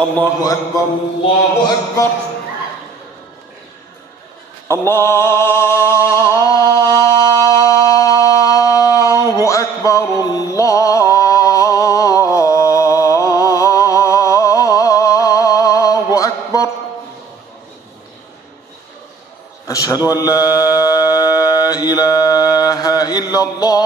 الله أكبر الله أكبر الله أكبر الله أكبر. أشهد أن لا إله إلا الله.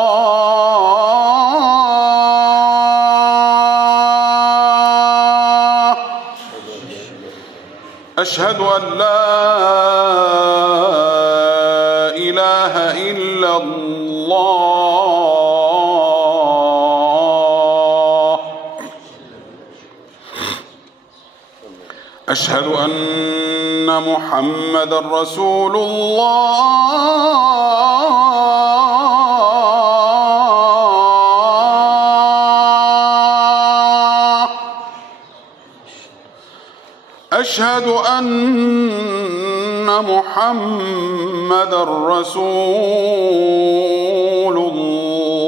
أشهد أن لا إله إلا الله. أشهد أن محمدًا رسول الله. أشهد أن محمدًا رسول الله.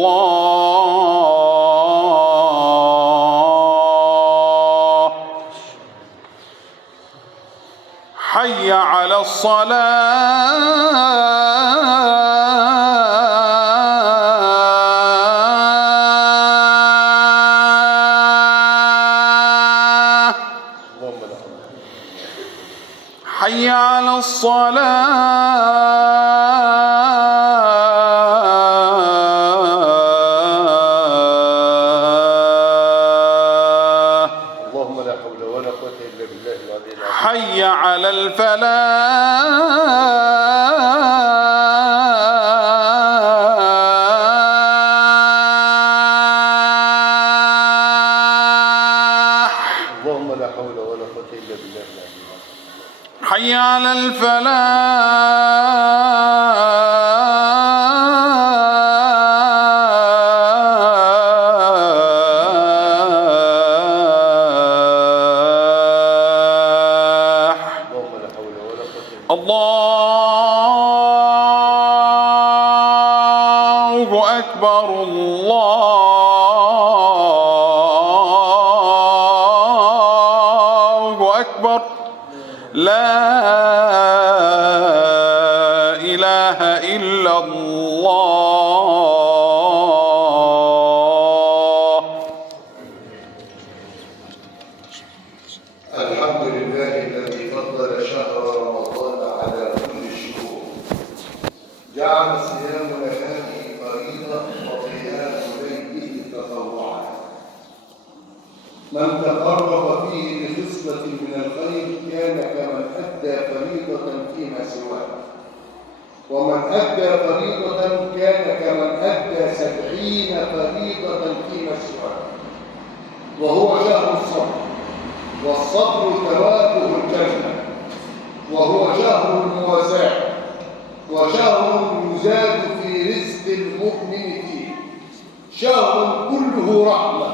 حي على الصلاة. حي على الصلاة. اللهم لا حول ولا قوة إلا بالله العلي العظيم. حي على الفلاح. اللهم لا حول ولا قوة إلا بالله العلي العظيم. حي على الفلاح. اللهم لا حول ولا قوة إلا بالله. الله أكبر الله أكبر. لا إله إلا الله. الحمد لله الذي فضل شهر رمضان على كل الشهور، جعل صيام نهاره فريضة وقيام ليله تطوعا. من تقرب فيه بخصلة من الخير كان كمن أدى فريضة فيما سواه، ومن أدى فريضة كان كمن أدى 70 فريضة فيما سواه. وهو شهر الصبر، والصبر ثوابه الجنة، وهو شهر المواساة، وشهر يزاد في رزق المؤمن فيه، شهر كله رحمة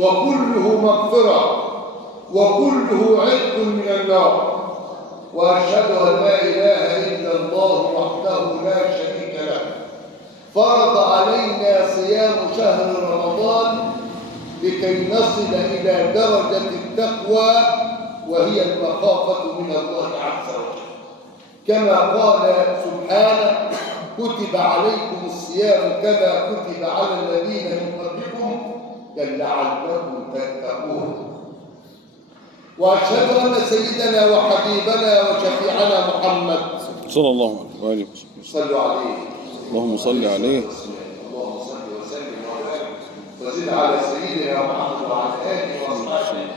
وكله مغفرة وكله عتق من النار. وأشهد أن لا إله إلا الله وحده لا شريك له فرض علينا صيام شهر رمضان لكي نصل إلى درجة التقوى، وهي المخافة من الله عز وجل، كما قال سبحانه: كتب عليكم الصيام كما كتب على الذين من قبلكم لعلكم تتقون. وأشهد أن سيدنا وحبيبنا وشفيعنا محمد صلى الله عليه وسلم. صلوا عليه. اللهم صل عليه. اللهم صل وسلم وبارك وزد على سيدنا محمد وعلى آله وصحبه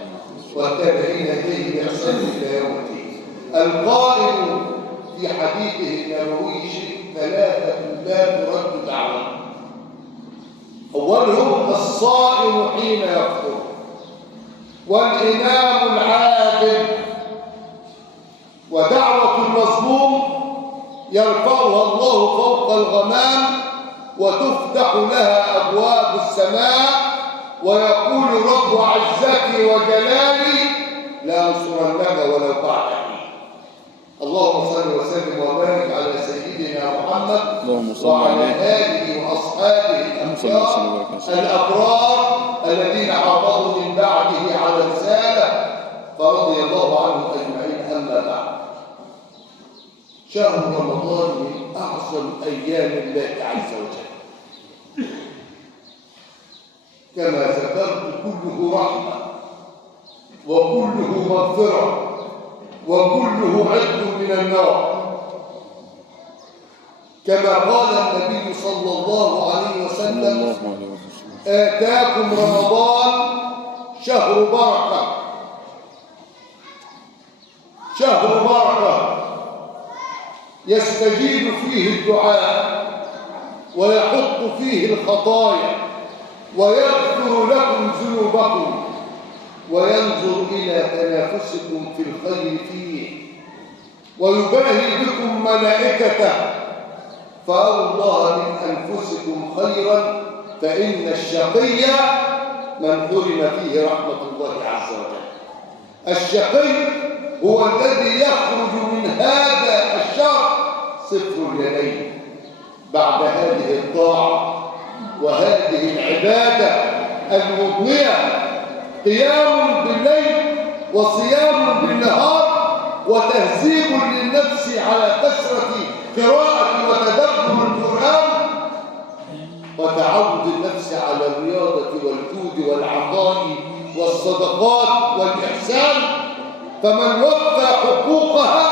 والتابعين إليه بإحسان إلى يوم الدين. القائل في حديثه النبوي: ثلاثة لا ترد دعوة. أولهم الصائم حين يفطر، والإمام العادل، ودعوة المظلوم يرفعها الله فوق الغمام وتفتح لها أبواب السماء، ويقول رب عزتي وجلالي: لأنصرنك ولو بعد حين. اللهم صل وسلم وبارك على سيدنا محمد وعلى آله وأصحابه الأخيار الأبرار الذين حافظوا من بعده على رسالة ورضي الله عنهم أجمعين. أما بعد، شهر رمضان من أعظم أيام الله عز وجل، كما ذكرت كله رحمة وكله مغفرة وكله عتق من النار، كما قال النبي صلى الله عليه وسلم: آتاكم رمضان شهر بركة، شهر بركة يستجيب فيه الدعاء ويحط فيه الخطايا ويغفر لكم ذنوبكم وينظر إلى تنافسكم في الخير فيه ويباهي بكم ملائكته، فأروا الله من أنفسكم خيرا فإن الشقي من حرم فيه رحمة الله عز وجل. الشقي هو الذي يخرج من هذا الشهر صفر اليدين بعد هذه الطاعة وهذه العبادة المضنية، قيام بالليل وصيام بالنهار وتهذيب للنفس على كثرة قراءة وتدبر القرآن وتعود النفس على الرياضة والجود والعطاء والصدقات والإحسان، فمن وفى حقوقها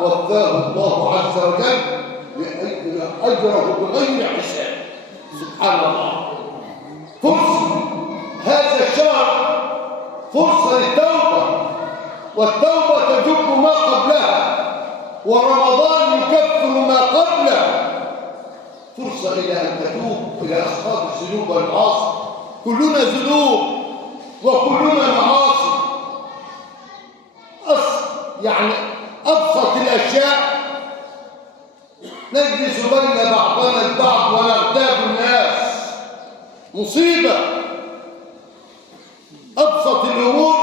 وفاه الله عز وجل أجره بغير حساب. سبحان الله. فرصة هذا الشهر فرصة للتوبة، والتوبة تجب ما قبلها، ورمضان يكفر ما قبله. فرصة إلى أن تتوب إلى أصحاب الذنوب والمعاصي. كلنا ذنوب وكلنا معاصي. يعني أبسط الأشياء نجلس بين بعضنا البعض ونغتاب الناس، مصيبة. أبسط الأمور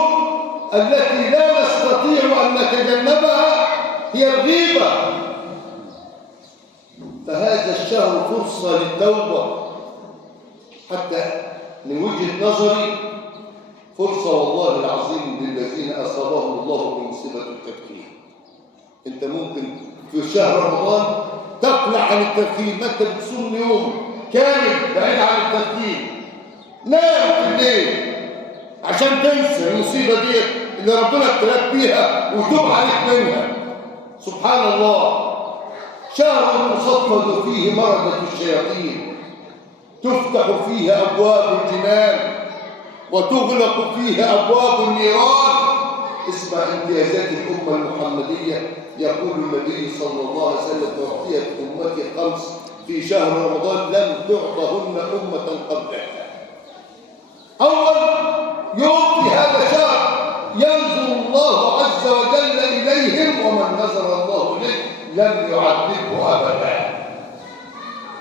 التي لا نستطيع أن نتجنبها هي الغيبة. فهذا الشهر فرصة للتوبة، حتى من وجهة نظري فرصة والله العظيم للذين أصابهم الله بمصيبة التدخين. أنت ممكن في شهر رمضان تقلع عن التدخين، ما أنت بتصوم يوم كامل بعيد عن التدخين، نام في الليل عشان تنسى المصيبة دي اللي ربنا ابتلاك بيها وتوب عليك منها. سبحان الله. شهر تصفد فيه مردة الشياطين، تفتح فيه أبواب الجنان وتغلق فيه أبواب النيران. اسمع امتيازات الأمة المحمدية. يقول النبي صلى الله عليه وسلم: تعطيت أمتي 5 في شهر رمضان لم تعطهن أمة قبلها. أول يوم في هذا الشهر ينظر الله عز وجل إليهم، ومن نظر الله إليه لم يعذبه أبدا.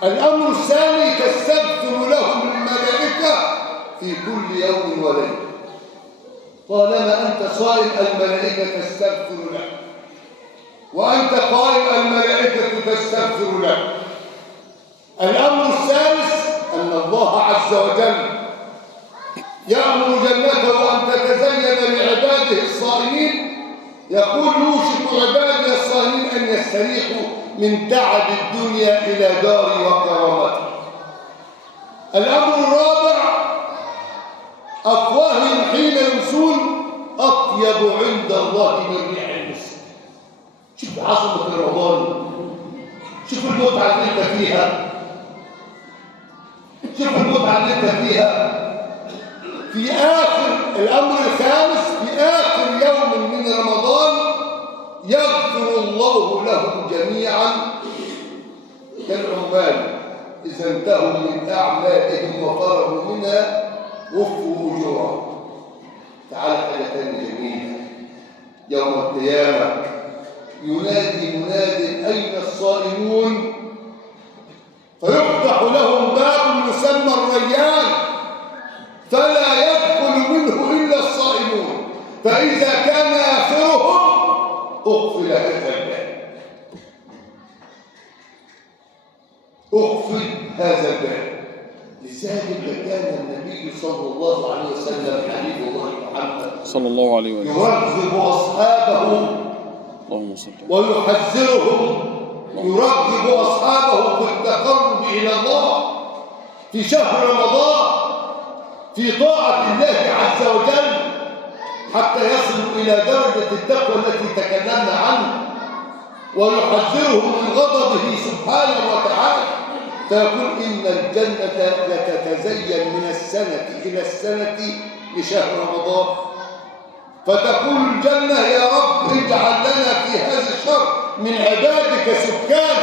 الأمر الثاني: تستغفر لهم الملائكة في كل يوم وليلة. طالما أنت صائم الملائكة تستغفر لك، وأنت قائم الملائكة تستغفر لك. الأمر الثالث: أن الله عز وجل يأمر جنته أن تتزين لعباده الصائمين. يقول: يوشك عبادي الصائمين أن يستريحوا من تعب الدنيا إلى داري وكرامتي. الأمر الرابع: أفواههم حين يمسون أطيب عند الله من ريح المسك. شوف عظمة رمضان، شوف المتعة اللي انت فيها، شوف المتعة اللي انت فيها. في آخر الأمر الخامس: في آخر يوم من رمضان يغفر الله لهم جميعا كالعمال إذا انتهوا من أعمالهم وفرغوا منها وفوا أجورهم. تعال حاجة تانية جميلة. يوم القيامة ينادي مناد: أين الصائمون؟ فيفتح لهم باب يسمى الريان فلا يدخل منه إلا الصائمون، فإذا كان آخرهم أقفل هذا الباب، أقفل هذا الباب. لذلك كان النبي صلى الله عليه وسلم حبيب الله محمد صلى الله عليه وآله وسلم يرغب أصحابه اللهم صل ويحذرهم، يرغب أصحابه بالتقرب إلى الله في شهر رمضان في طاعة الله عز وجل حتى يصلوا إلى درجة التقوى التي تكلمنا عنها، ويحذرهم من غضبه سبحانه وتعالى، فيقول إن الجنة لتتزين من السنة إلى السنة لشهر رمضان، فتقول الجنة يا رب اجعل لنا في هذا الشهر من عبادك سكان،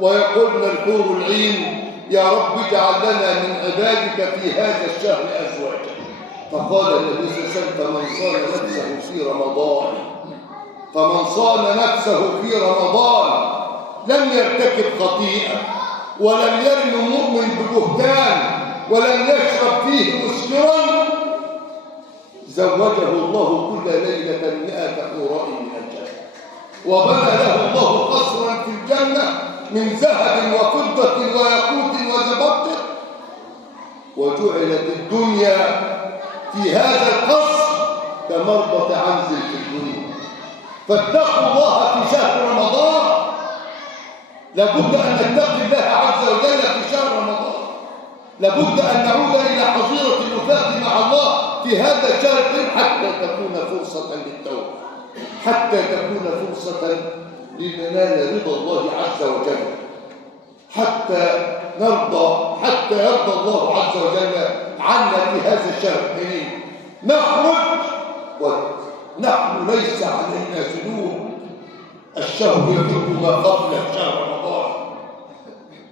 ويقولن الحور العين يا رب اجعل لنا من عبادك في هذا الشهر أزواجا. فقال النبي صلى الله عليه وسلم فمن صان نفسه في رمضان لم يرتكب خطيئة ولم يرم مؤمن ببهتان ولم يشرب فيه مسكرا زوجه الله كل ليلة 100 حوراء من الجنة، وبنى له الله قصرا في الجنة من ذهب وفضة وياقوت وزبرجد، وجعلت الدنيا في هذا القصر كمربط عنزل في الدنيا. فاتقوا الله في شهر رمضان، لابد أن نتقي الله عز وجل في شهر رمضان، لابد أن نعود إلى حظيرة الوفاء مع الله في هذا الشهر حتى تكون فرصة للتوبة، حتى تكون فرصة لننال رضا الله عز وجل، حتى يرضى الله عز وجل عنا في هذا الشهر الكريم. نخرج ونحن ليس علينا ذنوب، الشهر يجب ما قبل شهر رمضان.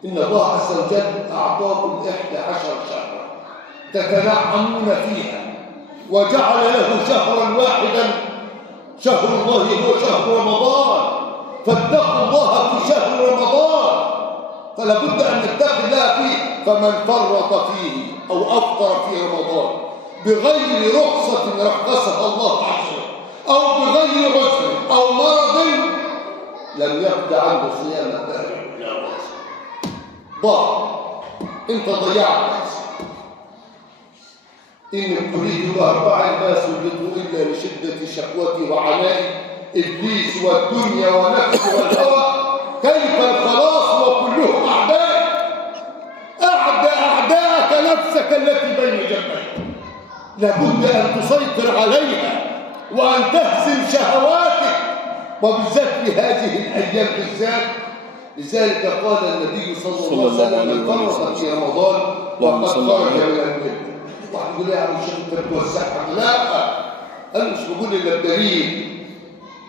إن الله عز وجل أعطاكم 11 شهرا تتنعمون فيها، وجعل له شهرا واحدا، شهر الله هو شهر رمضان، فاتقوا الله في شهر رمضان، فلا بد أن نتقي الله فيه. فمن فرط فيه أو أفطر في رمضان بغير رخصة رخصها الله عز وجل أو بغير عذر أو مرض لم يقض عنه صيام الدهر إلى رأسه، ضاع، أنت ضيعت نفسك. إن ابتليت بأربع ما سلطت إلا لشدة شقوتي وعنائي، إبليس والدنيا ونفسي والهوى، كيف الخلاص وكلهم أعداء؟ أعداءك نفسك التي بين جنبيك، لابد أن تسيطر عليها وأن تهزم شهواتك، وبالذات في هذه الأيام بالذات. لذلك قال النبي صلى الله عليه وسلم من فرط في رمضان وقد خرج من الجنة. واحد يقول يا عم الشيخ انت بتوسعها، لا، انا مش بقول الا الدليل.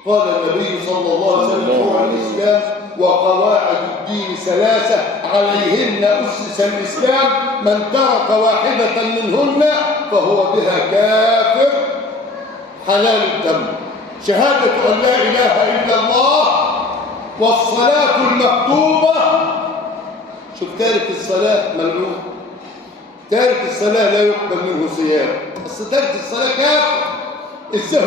قال النبي صلى الله عليه وسلم فروع الاسلام وقواعد الدين 3 عليهن اسس الاسلام، من ترك واحده منهن فهو بها كافر حلال الدم، شهاده ان لا اله الا الله والصلاه المكتوبه. شوف تارك الصلاه ملعون، تارك الصلاة لا يقبل منه صيام، أصل تارك الصلاة كافر. إزاي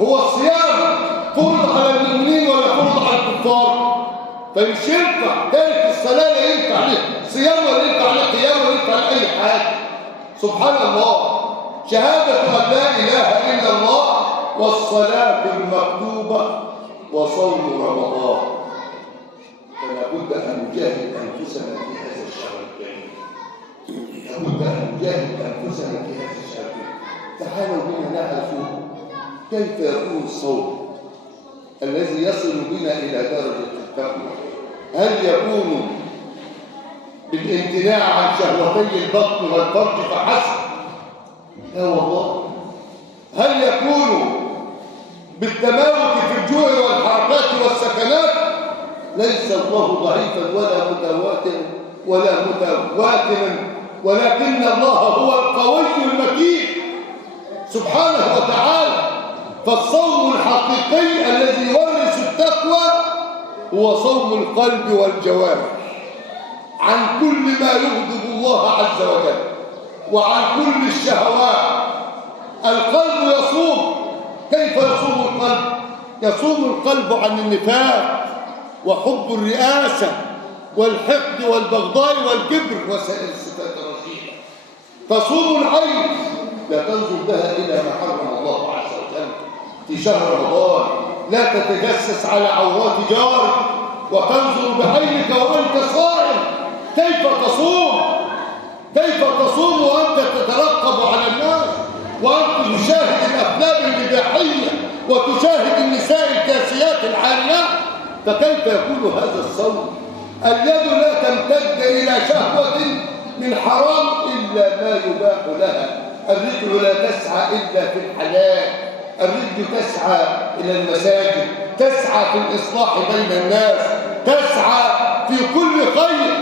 هو الصيام فرض على المؤمنين ولا فرض على الكفار؟ فمش ينفع تارك الصلاة، لا ينفع عليه صيام ولا ينفع عليه قيام ولا ينفع عليه أي حاجة. سبحان الله، شهادة أن لا إله إلا الله والصلاة المكتوبة وصوم رمضان. فلا بد أن نجاهد أنفسنا في هذا الشهر الكريم، لابد أن نجاهد أنفسنا في هذا الشهر. تعالوا بنا نعرف كيف يكون الصوم الذي يصل بنا إلى درجة التقوى. هل يكون بالامتناع عن شهوتي البطن والفرج فحسب؟ لا والله. هل يكون بالتماوت في الجوع والحركات والسكنات؟ ليس الله ضعيفا ولا متواترا، ولكن الله هو القوي المتين سبحانه وتعالى. فالصوم الحقيقي الذي يورث التقوى هو صوم القلب والجوارح عن كل ما يغضب الله عز وجل وعن كل الشهوات. القلب يصوم. كيف يصوم القلب؟ يصوم القلب عن النفاق وحب الرئاسة والحقد والبغضاء والكبر وسائر الصفات الرذيلة. تصوم العين لا تنظر بها إلى ما حرم الله عز وجل في شهر رمضان. لا تتجسس على عورات جارك وتنظر بعينك وأنت صائم. كيف تصوم؟ كيف تصوم وأنت تترقب على الناس، وأنت تشاهد الأفلام الإباحية وتشاهد النساء الكاسيات العاريات؟ فكيف يكون هذا الصوم؟ اليد لا تمتد إلى شهوة من حرام إلا ما يباح لها. الرجل لا تسعى إلا في الحلال. الرجل تسعى إلى المساجد، تسعى في الإصلاح بين الناس، تسعى في كل خير،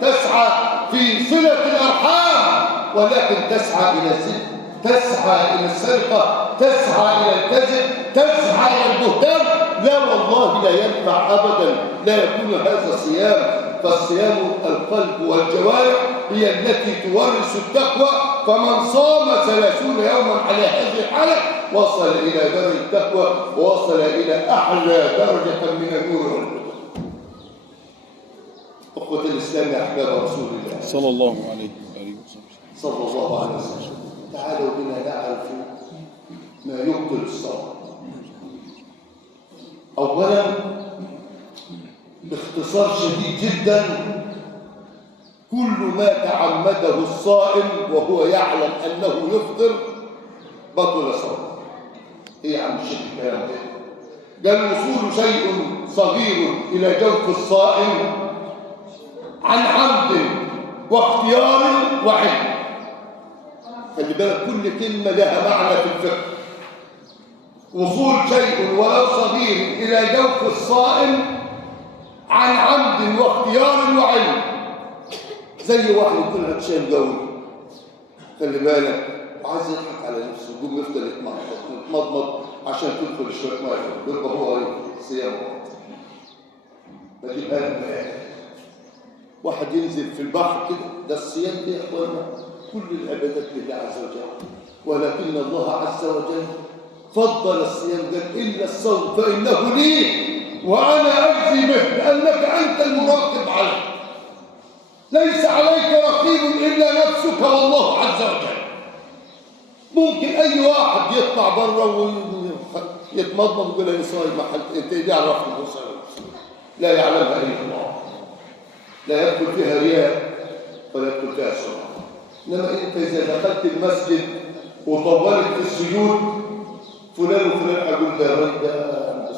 تسعى في صلة الأرحام، ولكن تسعى إلى الزنا، تسعى إلى السرقة، تسعى إلى الكذب، تسعى إلى البهتان. لا والله لا ينفع أبدا، لا يكون هذا صيام. فالصيام القلب والجوارح هي التي تورث التقوى. فمن صام 30 يوما على هذه الحالة وصل إلى دار التقوى ووصل إلى أعلى درجة من النور والهدى. أخوة الإسلام يا أحباب رسول الله صلى الله عليه وآله وسلم. صلى الله عليه وسلم، تعالوا بنا نعرف ما يبطل الصوم. أولا باختصار شديد جدا، كل ما تعمده الصائم وهو يعلم أنه يفطر بطل صومه. إيه يا عم الشيخ الكلام ده؟ قال وصول شيء صغير إلى جوف الصائم عن عمد واختيار وعلم. خلي بالك كل كلمة لها معنى في الفقه. وصول شيء ولو صغير إلى جوف الصائم عن عمد واختيار وعلم. زي واحد يكون عطشان قوي، خلي بالك، وعايز يضحك على نفسه، يقوم يفضل يتمضمض عشان تدخل شويه ميه، يبقى هو صيام. بجيبها لك من الآخر. واحد ينزل في البحر كده، ده الصيام ده يا اخوانا كل العبادات لله عز وجل، ولكن الله عز وجل فضل الصيام، قال إلا الصوم فإنه لي وأنا أجزي به، لأنك أنت المراقب عليه. ليس عليك رقيب إلا نفسك والله عز وجل. ممكن أي واحد يطلع بره ويتمضمض ويقول لي صايم محل يعرف انه صايم، لا يعلمها إلا الله. لا يدخل فيها رياء ولا يدخل فيها سمعة. إنما أنت إذا دخلت المسجد وطولت في السجود، فلان وفلان أقول ده الراجل ده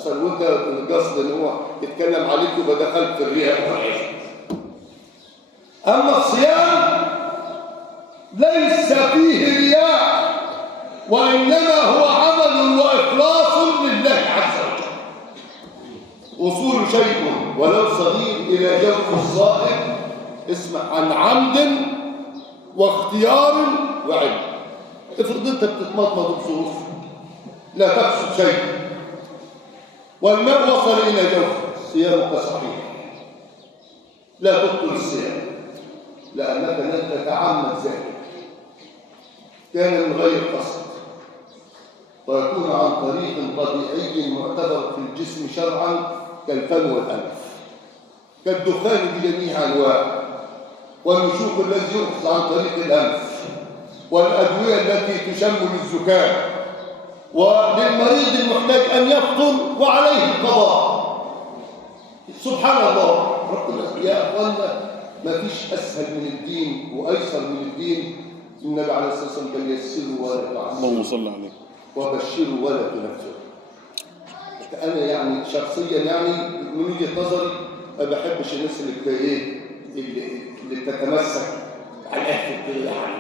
صار، وأنت القصد إن هو يتكلم عليك يبقى دخلت في الرياء والعياذ. أما الصيام ليس فيه رياء، وإنما هو عمل وإخلاص لله عز وجل. وصول شيء ولو صغير إلى جوف الصائم اسمع عن عمد واختيار وعلم. افرض أنت بتتمضمض بظروف لا تقصد شيء والماء وصل إلى جوفك، صيامك صحيح، لا تبطل الصيام لأنك لن تتعمد ذلك، كان من غير قصد، ويكون عن طريق طبيعي معتبر في الجسم شرعا كالفم والأنف، كالدخان بجميع أنواعه، والنشوق الذي يؤخذ عن طريق الأنف، والأدوية التي تشم للزكام، وللمريض المحتاج أن يفطر وعليه القضاء. سبحان الله، ربنا يا أخوانا ما فيش أسهل من الدين وأيسر من الدين. النبي عليه الصلاة والسلام قال يسروا ولا تعسروا، اللهم صل عليه، وبشروا ولا تنفروا. أنا يعني شخصيا يعني من وجهة نظري ما بحبش الناس اللي تتمسك على الأهل كده، يعني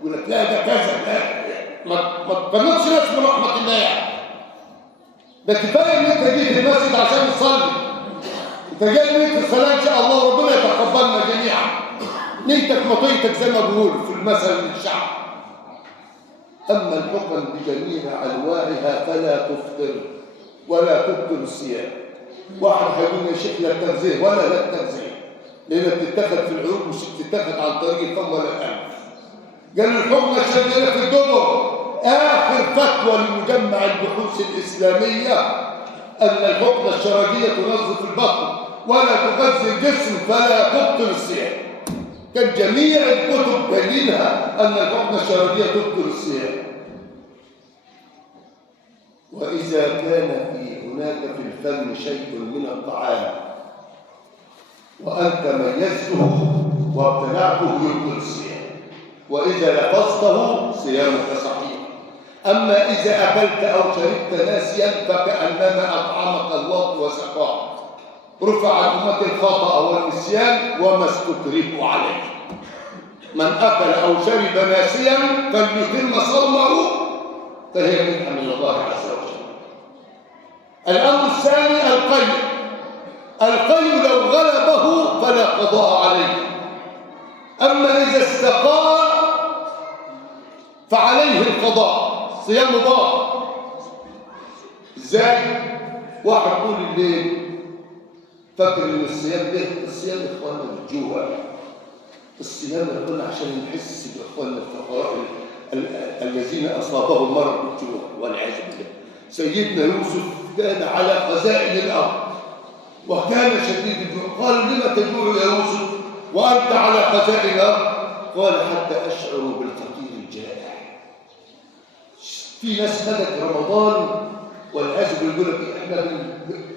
يقول لك لا ده كذا، لا ما تقنطش ناس من رحمة الله. يعني ده كفاية إن أنت جيت المسجد عشان تصلي، أنت جاي نية الصلاة إن شاء الله ربنا يتقبلنا جميعا، نيتك مطيتك زي ما بيقولوا في المثل للشعب. أما الحكم بجميع أنواعها فلا تفطر ولا تبطل الصيام. واحد هيقول يا شيخ لا التغذية، ولا لا التغذية، لأنها بتتخذ في العروق مش بتتخذ عن طريق الفم ولا الأنف. قال الحكم الشرعي في الدبر. آخر فتوى لمجمع البحوث الإسلامية أن الحكم الشرعي تنظف البطن ولا تغذي الجسم فلا تبطل الصيام. كان جميع الكتب دليلها أن الحقنة الشرجية تبطل الصيام. وإذا كان هناك في الفم شيء من الطعام وأنت ميزته وابتلعته يبطل الصيام، وإذا لفظته صيامك صحيح. أما إذا أكلت أو شربت ناسيا فكأنما أطعمك الله وسقاك. رفع عن أمة الخطأ والنسيان وما استكرهوا عليه. من أكل أو شرب ناسيا فليتم صومه فهي منحة من الله عز وجل. الأمر الثاني القيء. القيء لو غلبه فلا قضاء عليه، أما إذا استقاء فعليه القضاء، صيام باطل. ازاي؟ واحد طول الليل فاكر ان الصيام ده، الصيام يا اخوانا بالجوع، الصيام يا اخوانا عشان نحس باخواننا الفقراء الذين اصابهم مرض بالجوع والعياذ بالله. سيدنا يوسف كان على خزائن الارض وكان شديد الجوع. قالوا لما تجوع يا يوسف وانت على خزائن الارض؟ قال حتى اشعر بالفقير الجائع. في ناس خدت رمضان والعياذ بالله يقول لك احنا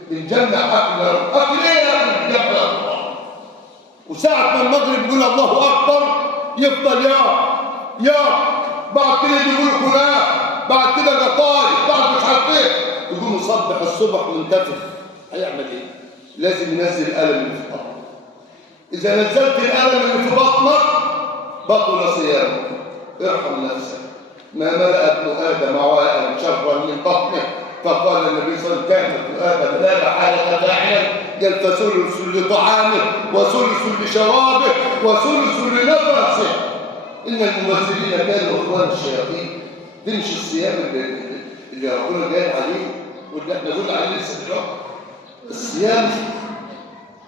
بنجمع اكل ايه يا اخي بنجمع، وساعه ما المغرب يقول الله اكبر يفضل يا بعد كده يقولوا كلاه، بعد كده قطايف، بعد مش عارف ايه، يقوم يصبح الصبح منتفخ. هيعمل ايه؟ لازم ينزل الالم اللي في بطنه. اذا نزلت الالم اللي في بطنك بطل صيامك. ارحم نفسك. ما ملأ ابن ادم وعاء شرا من بطنه، فقال النبي صلى الله عليه وسلم كان ابن ادم لا محاله فاعلا يلف ثلث لطعامه وثلث لشرابه وثلث لنفسه. ان الممثلين كانوا اخوان الشياطين. تمشي الصيام اللي ربنا جاي عليه واللي احنا قلنا عليه لسه دلوقتي. الصيام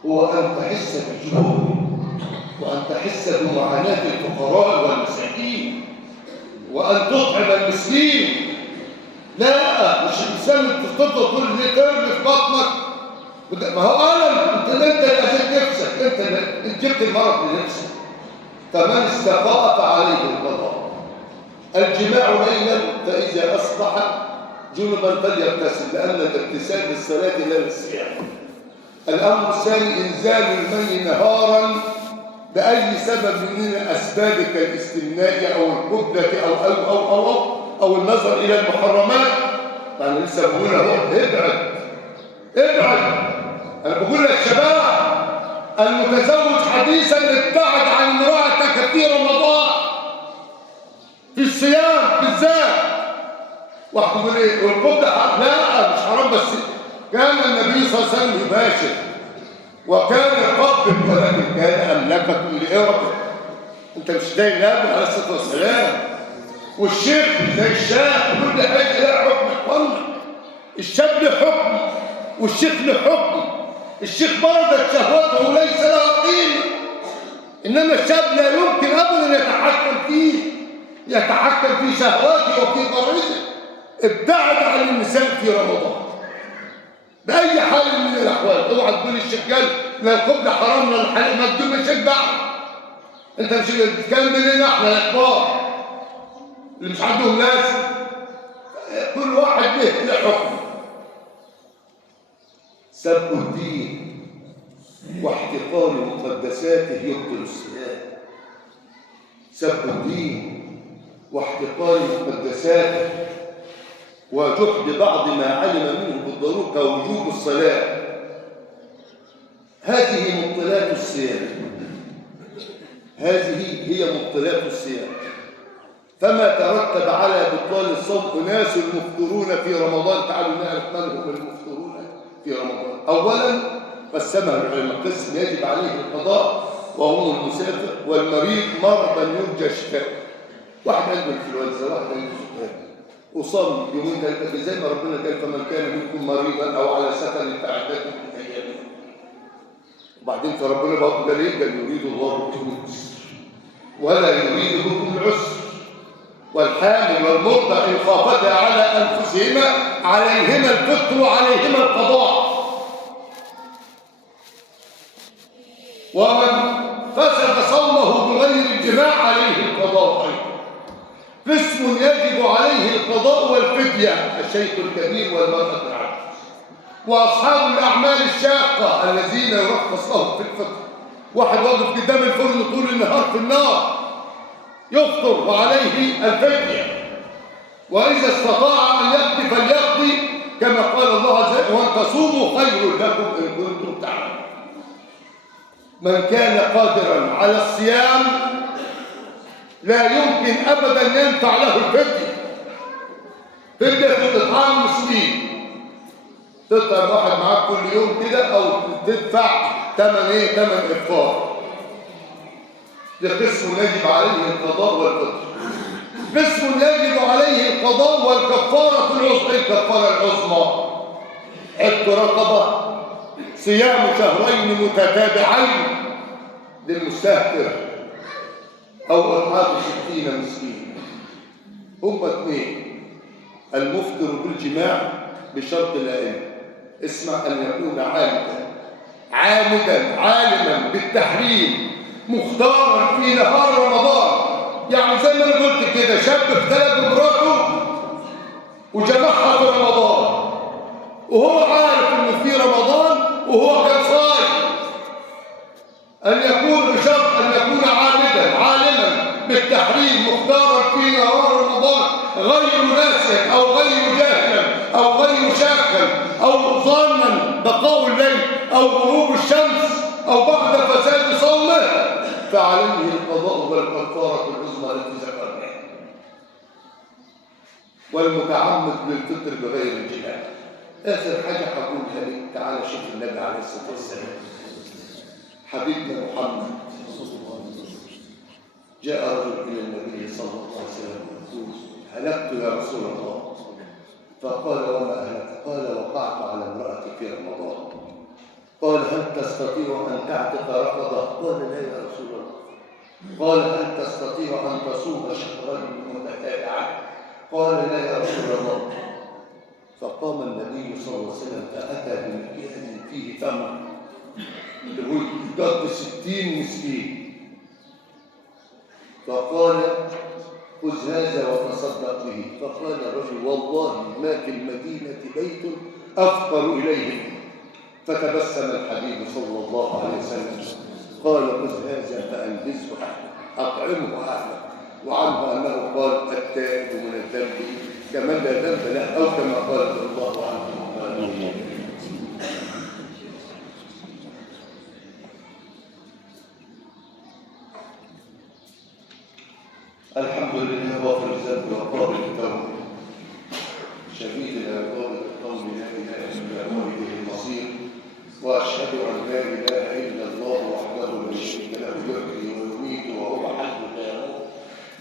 هو ان تحس بالجوع وان تحس بمعاناه الفقراء والمساكين وان تطعم المسكين. لا مش الانسان تفضل طول الليل ترمي في بطنك، ما هو الم، انت اللي اذيت نفسك، انت اللي جبت المرض لنفسك. فمن استقاء فعليه القضاء. الجماع ليلا فاذا اصبح جنبا فليغتسل، لان الاغتسال للصلاه لا للصيام. الامر الثاني انزال المني نهارا باي سبب من الاسباب كالاستمناء او القبله او النظر الى المحرمات. يعني لسه بقول اهو ابعد. انا بقول للشباب المتزوج حديثا ابتعد عن امرأتك في رمضان في الصيام بالذات. واحد يقول ايه والقبله؟ لا مش حرام، بس كان النبي صلى الله عليه وسلم يباشر وكان يقبل، ولكن كان املكه لارضه. انت مش زي النبي عليه الصلاه والسلام والشيخ زي الشاب، كل حاجه لها حكم. اخوانا الشاب له حكم والشيخ له حكم. الشيخ مرضت شهوته وليس لها قيمه، انما الشاب لا يمكن ابدا يتحكم في شهواته وفي غريزه. ابتعد عن النساء في رمضان باي حال من الاحوال. اوعى تقول الشيخ قال لا القبله حرام ولا الحلال، ما تقول الشيخ دعوه. انت مش بتتكلم مننا احنا الاكبار اللي مش عندهم لازم. كل واحد له حكم. سب الدين واحتقار مقدساته يبطل الصيام. سب الدين واحتقار مقدساته وجحد بعض ما علم منه بالضروره كوجوب الصلاه، هذه مبطلات الصيام. هذه هي مبطلات الصيام. فما ترتب على بطلان الصوم أناس المفطرون في رمضان. تعالوا نعرف من هم المفطرون في رمضان. أولا قسمها العلماء قسم يجب عليه القضاء وهم المسافر والمريض مرضا يرجى شفاء. واحد عنده انفلونزا، واحد عنده سكر وصام يومين ثلاثه زي ما ربنا قال فمن كان منكم مريضا او على سفر فعدة من ايام. وبعدين فربنا برضه قال ايه؟ قال يريد الله بكم اليسر ولا يريد بكم العسر. والحامل والمرضع ان خافتا على انفسهما عليهما الفطر وعليهما القضاء. ومن فسد صومه بغير الجماع عليه القضاء أيضا. قسم يجب عليه القضاء والفدية: الشيخ الكبير والمرأة العجوز وأصحاب الأعمال الشاقة الذين يرخص لهم في الفطر. واحد واقف قدام الفرن طول النهار في النار يفطر وعليه الفدية، وإذا استطاع أن يقضي فليقضي كما قال الله عز وجل: وأن تصوموا خير لكم إن كنتم تعلمون. من كان قادرا على الصيام لا يمكن أبدا ينفع له الفدية. فدية إطعام مسكين، تطعم واحد معاك كل يوم كده، أو تدفع ثمن إفطار. ده قسم يجب عليه القضاء والفطر. قسم يجب عليه القضاء والكفارة العظمى. الكفارة العظمى: عتق رقبة، صيام شهرين متتابعين للمستهتر، أو إطعام 60 مسكين. هما اثنين: المفطر بالجماع بشرط الأئمة. اسمع: أن يكون عامدا عالما بالتحريم مختارا في نهار رمضان. يعني زي ما انا قلت كده، شاب اختلف بمراته وجمعها في رمضان وهو عارف انه في رمضان وهو كان صايم. ان يكون بشرط ان يكون عالما بالتحريم مختارا في نهار رمضان، غير ناسيا او غير جاهلا او غير شاكا او ظانا بقاء الليل او غروب الشمس او بعد فساد صومه، فعليه القضاء والكفارة العظمى التي ذكرناها. والمتعمد للفطر بغير الجماع. آخر حاجة هقولها لك، تعالى شوف النبي عليه الصلاة والسلام حبيبنا محمد. جاء رجل إلى النبي صلى الله عليه وسلم يقول: هلكت يا رسول الله. فقال: وما أهلك؟ قال: وقعت على امرأتي في رمضان. قال: هل تستطيع أن تعتق رقبة؟ قال: لا يا رسول الله. قال: هل تستطيع أن تصوم شهرين متتابعين؟ قال: لا يا رسول الله. فقام النبي صلى الله عليه وسلم فأتى بمكيال فيه تمر قد 60 مسكين، فقال: خذ هذا وتصدق به. فقال الرجل: والله ما في المدينة بيت أفقر إليه. فتبسم الحبيب صلى الله عليه وسلم قال: خذ هذا فأنجزه أهلك، أطعمه أهلك. وعنه أنه قال: التائب من الذنب كمن لا ذنب له، أو كما قال الله عنه. الحمد لله غافر الذنب وقابل التوبة، شديد العقاب القوم لا إله إلا هو إليه المصير. وأشهد أن لا إله إلا الله وحده لا شريك له، يحيي ويميت وهو حي لا يموت،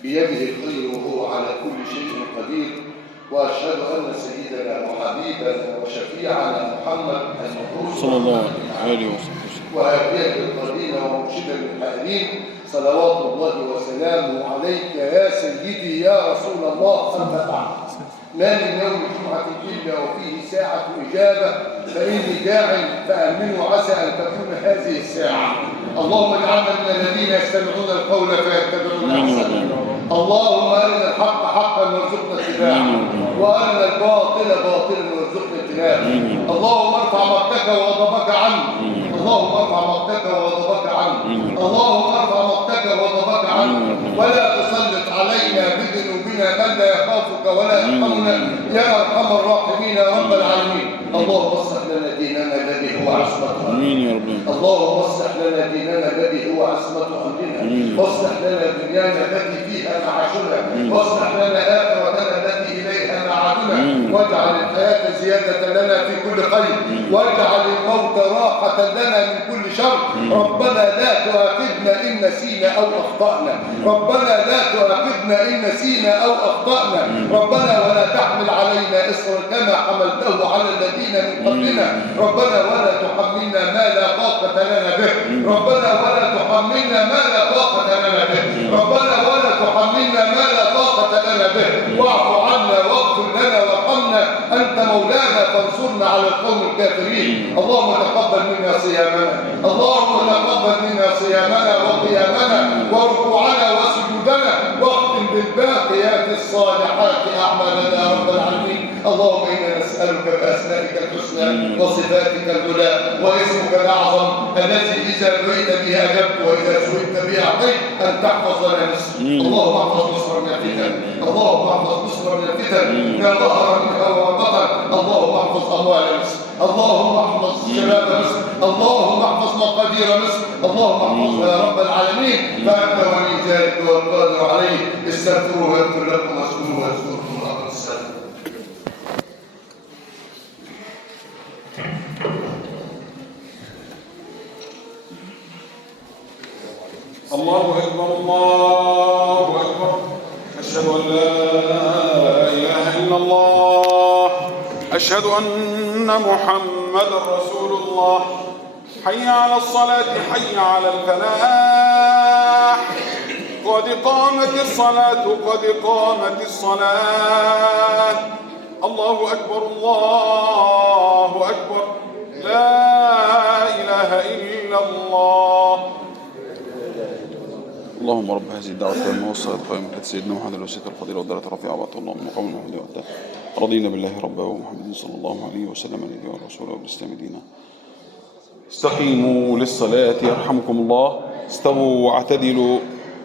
بيده الخير وهو على كل شيء قدير. وأشهد أن سيدنا وحبيبنا وشفيعنا محمد صلى الله عليه وسلم وهديه القديم ومرشدا للحائرين، صلوات الله وسلامه عليك يا سيدي يا رسول الله. أما بعد، ما من يوم الجمعة إلا وفيه ساعة إجابة، فإني داع فأمنوا عسى أن تكون هذه الساعة. اللهم اجعلنا من الذين يستمعون القول فيتبعون أحسنه. اللهم أرنا الحق حقا وارزقنا اتباعه، وأرنا الباطل باطلا وارزقنا اتباعه. اللهم ارفع مقتك وغضبك عنه، اللهم ارفع مقتك وغضبك عنه، اللهم ارفع مقتك وغضبك عنه، ولا تسلط علينا بذنوبنا من لا يخافك ولا يرحمنا يا أرحم الراحمين يا رب العالمين. اللهم اصلح لنا ديننا الذي هو عصمة أمرنا، اللهم اصلح لنا ديننا الذي هو عصمة أمرنا، واصلح لنا دنيانا التي فيها معاشنا، واصلح لنا آخرتنا التي إليها معادنا، واجعل الحياة زيادة لنا في كل خير، واجعل الموت راحة لنا من كل شر. ربنا لا تؤاخذنا إن نسينا أو أخطأنا، ربنا لا تؤاخذنا إن نسينا أو أخطأنا، ربنا ولا تحمل علينا إصرا كما حملته على الذين من قبلنا، ربنا ولا تحملنا ما لا طاقة لنا به، ربنا ولا تحملنا ما لا طاقة لنا به، ربنا ولا تحملنا ما لا طاقة لنا به. واعف عنا واغفر لنا وارحمنا أطعمنا، أنت مولانا فانصرنا على القوم الكافرين. اللهم تقبل منا صيامنا، اللهم تقبل منا صيامنا وقيامنا وركوعنا وسجودنا، واختم بالباقيات الصالحات أعمالنا يا رب العالمين. اللهم إنا نسألك بأسمائك الحسنى وصفاتك العلى واسمك الأعظم الذي إذا دعيت به أجبت وإذا سئلت به أعطيت أن تحفظ لنا مصر. اللهم احفظ مصر من الفتن، اللهم احفظ مصر من الفتن ما ظهر منها وما بطن. اللهم احفظ أموال مصر، اللهم احفظ شباب مصر، اللهم احفظ مقادير مصر، اللهم احفظها يا رب العالمين، فأنت ولي ذلك والقادر عليه. استغفروه ويغفر لكم واسكنوا ويذكركم أمر السلام. الله أكبر الله أكبر، أشهد أن لا إله إلا الله، أشهد أن محمدا رسول الله. حي على الصلاة، حي على الفلاح، قد قامت الصلاة، قد قامت الصلاة. الله أكبر الله أكبر، لا إله إلا الله. اللهم رب هذه الدعوة التامة والصلاة القائمة على سيدنا محمد الوسيلة الفضيلة والدرجة الرفيعة وبعث الله من مقام المحمود وحده. رضينا بالله ربا ومحمد صلى الله عليه وسلم نبيا ورسولا وبالإسلام دينا. استقيموا للصلاة يرحمكم الله، استووا واعتدلوا،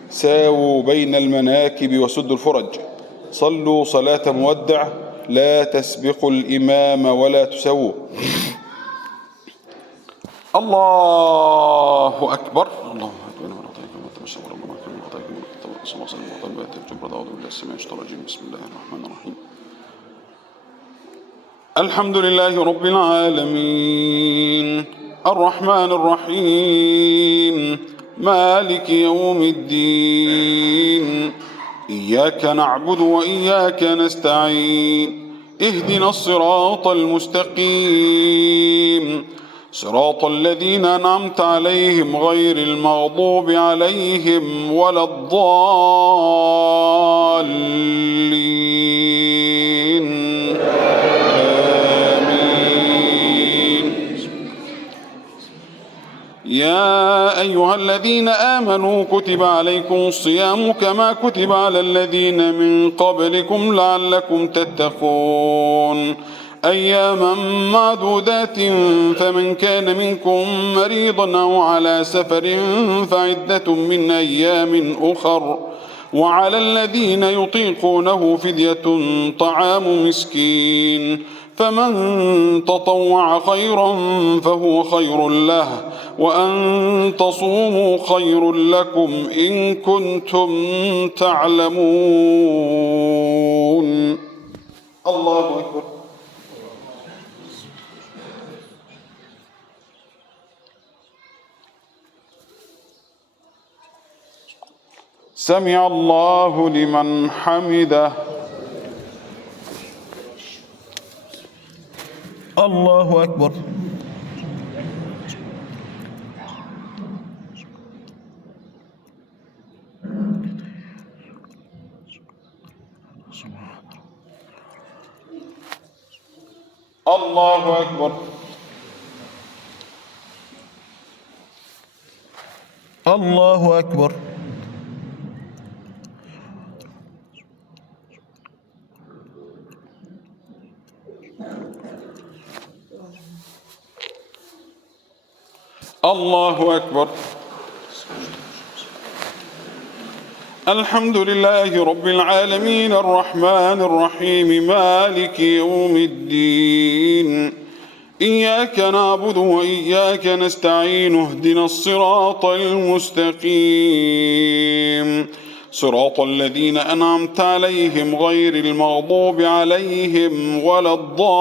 ساووا بين المناكب وسدوا الفرج، صلوا صلاة مودع، لا تسبقوا الإمام ولا تسووا. الله أكبر. اللهم بسم الله الرحمن الرحيم. الحمد لله رب العالمين، الرحمن الرحيم، مالك يوم الدين، إياك نعبد وإياك نستعين، اهدنا الصراط المستقيم، صراط الذين أنعمت عليهم غير المغضوب عليهم ولا الضالين. آمين. يا أيها الذين آمنوا كتب عليكم الصيام كما كتب على الذين من قبلكم لعلكم تتقون، أياما معدودات، فمن كان منكم مريضا أو على سفر فعدة من أيام أخر، وعلى الذين يطيقونه فدية طعام مسكين، فمن تطوع خيرا فهو خير له، وأن تصوموا خير لكم إن كنتم تعلمون. الله أكبر. سمع الله لمن حمده. الله أكبر. الله أكبر. الله أكبر. الله أكبر. الحمد لله رب العالمين، الرحمن الرحيم، مالك يوم الدين، إياك نعبد وإياك نستعين، اهدنا الصراط المستقيم، صراط الذين أنعمت عليهم غير المغضوب عليهم ولا الضالين.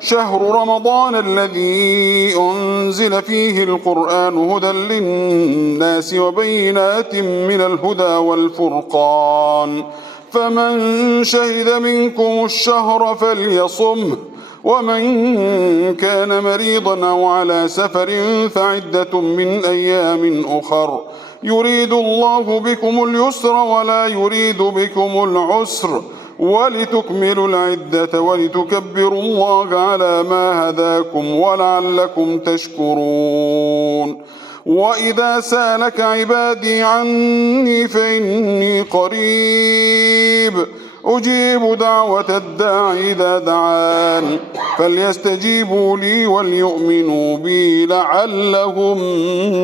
شهر رمضان الذي أنزل فيه القرآن هدى للناس وبينات من الهدى والفرقان، فمن شهد منكم الشهر فليصمه، ومن كان مريضا أو على سفر فعدة من أيام أخر يريد الله بكم اليسر ولا يريد بكم العسر ولتكملوا العدة ولتكبروا الله على ما هداكم ولعلكم تشكرون. وإذا سألك عبادي عني فإني قريب أجيب دعوة الداع إذا دعان فليستجيبوا لي وليؤمنوا بي لعلهم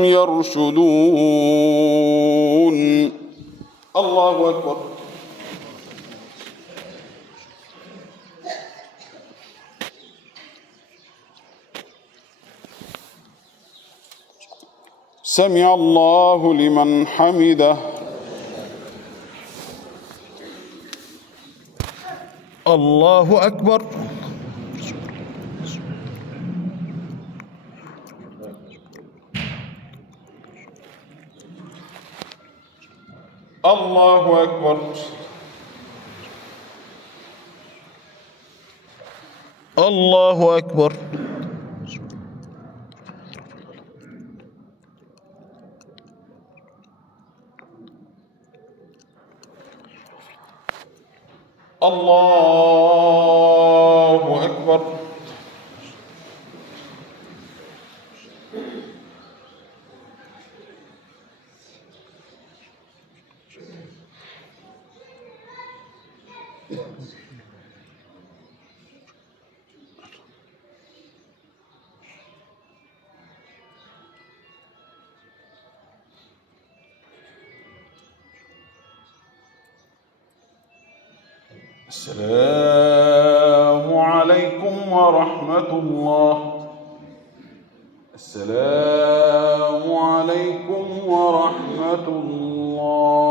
يرشدون. الله أكبر. سمع الله لمن حمده. الله أكبر. الله أكبر. الله أكبر. الله أكبر. السلام عليكم ورحمة الله. السلام عليكم ورحمة الله.